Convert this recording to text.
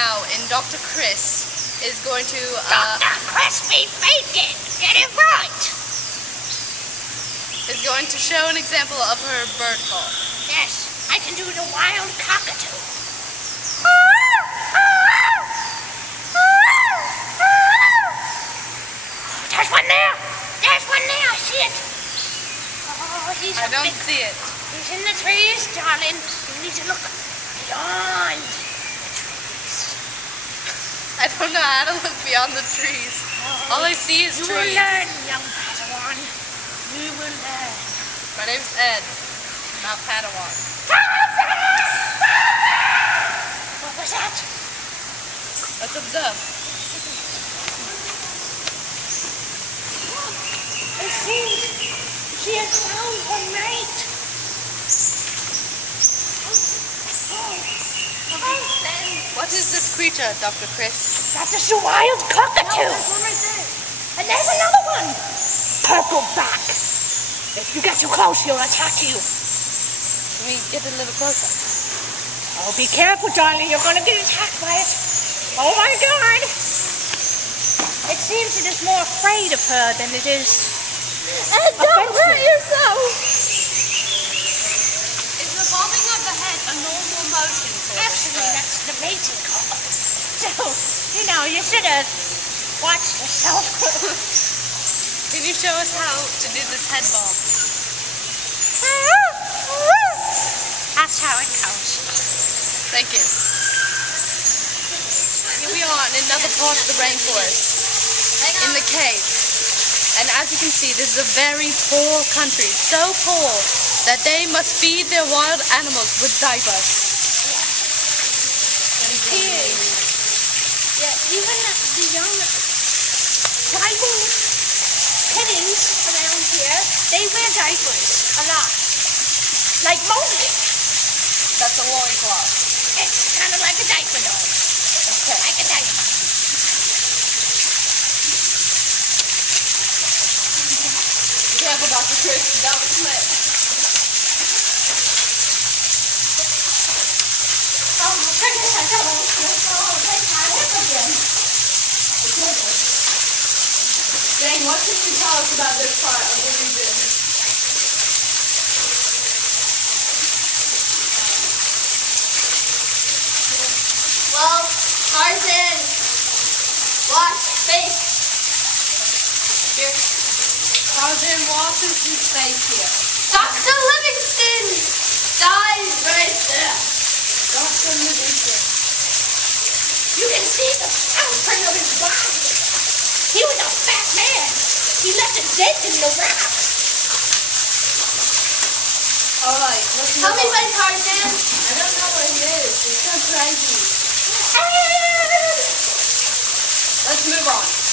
now, and Dr. Chris is going to... Dr. Crispy Bacon! Get it right! Is going to show an example of her bird call. Yes, I can do the wild cockatoo. There's one there! There's one there! I see it! Oh, I don't see it. He's in the trees, darling. You need to look beyond the trees. I don't know how to look beyond the trees. All I see is trees. You will learn, young Padawan. You will learn. My name's Ed, not Padawan. What was that? Let's observe. It seems she has found her mate. What is this creature, Dr. Chris? That is a wild cockatoo. No, there's one right there. And there's another one. Purple back. If you get too close, he'll attack you. Can we get a little closer? Oh, be careful, darling. You're going to get attacked by it. Oh, my God. It seems it is more afraid of her than it is... Ed, don't hurt yourself. Is the bobbing of the head a normal motion for Actually, that's the mating call. So, you know, you should have watched yourself. Can you show us how to do this head bob? That's how it goes. Thank you. Here we are in another part of the rainforest, in the cave. And as you can see, this is a very poor country, so poor that they must feed their wild animals with diapers. And pigs. Yeah, even the young tribal kittens around here, they wear diapers a lot. Like Mowgli. That's a loincloth. It's kind of like a diaper dog. Okay. Like a diaper. Careful, Dr. Chris, don't slip. Oh, my goodness, I don't want to take my hip again. Jane, what can you tell us about this part of the region? Well, Tarzan lost face. Here. Tarzan washes his face here. Dr. Livingston dies right there. Dr. Livingston. You can see the footprint of his body. He was a fat man. He left a dent in the rock. Alright, let's Tell me move on. about Tarzan. I don't know what it is. It's so crazy. Let's move on.